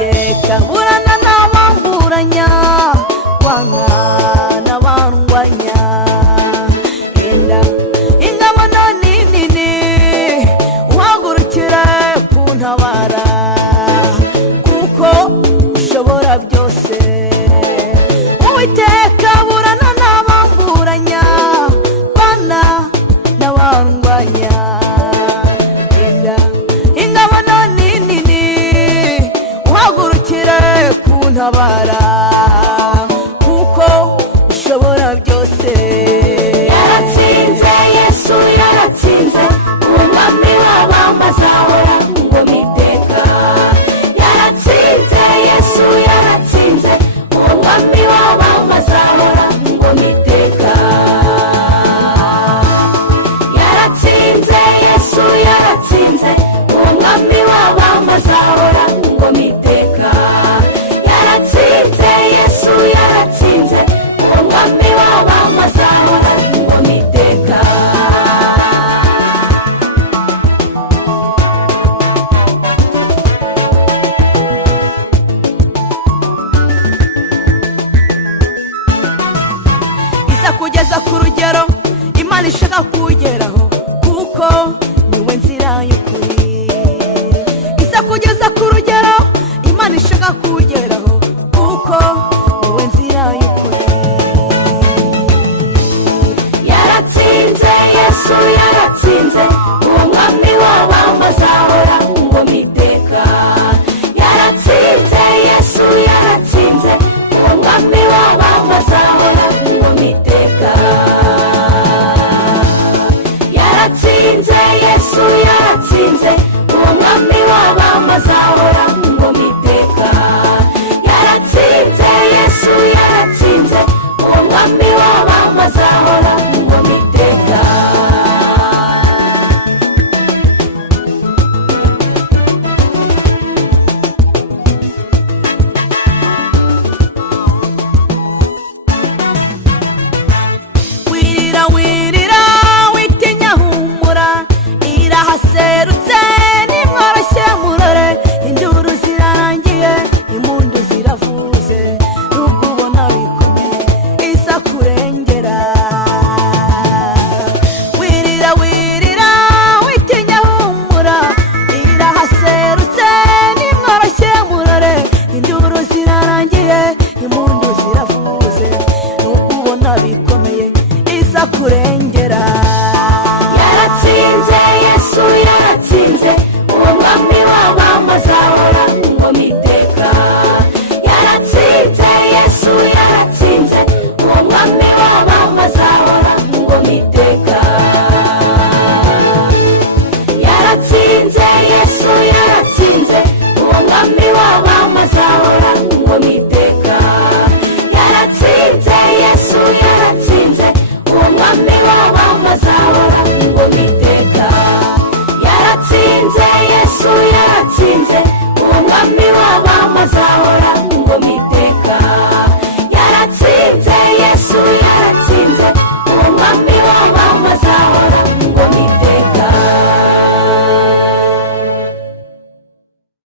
Uwiteka burana n'abamburanya, wanga n'abandwanya. Enda ingabo nini uhagurukire kuntabara, kuko ushobora byose. Uwiteka burana n'abamburanya, bana n'abandwanya. Enda ingabo nini uhagurukire kuntabara, kuko ushobora byose. Yaratsinze, Yesu yaratsinze, umwami w'abami azahora ku ngoma iteka. Yaratsinze, Yesu yaratsinze, umwami w'abami azahora ku ngoma iteka. Yaratsinze, Yesu yaratsinze, umwami w'abami azahora ku ngoma iteka. Yaratsinze, Yesu yaratsinze, umwami w'abami azahora ku ngoma iteka. Iza kugeza ku rugero Imana ishaka kugeraho, kuko niwe nzira y'ukuri. Iza kugeza ku rugero Imana ishaka kugeraho, kuko niwe nzira y'ukuri. Yaratsinze, Yesu yaratsinze, umwami w'abami azahora ku ngoma iteka.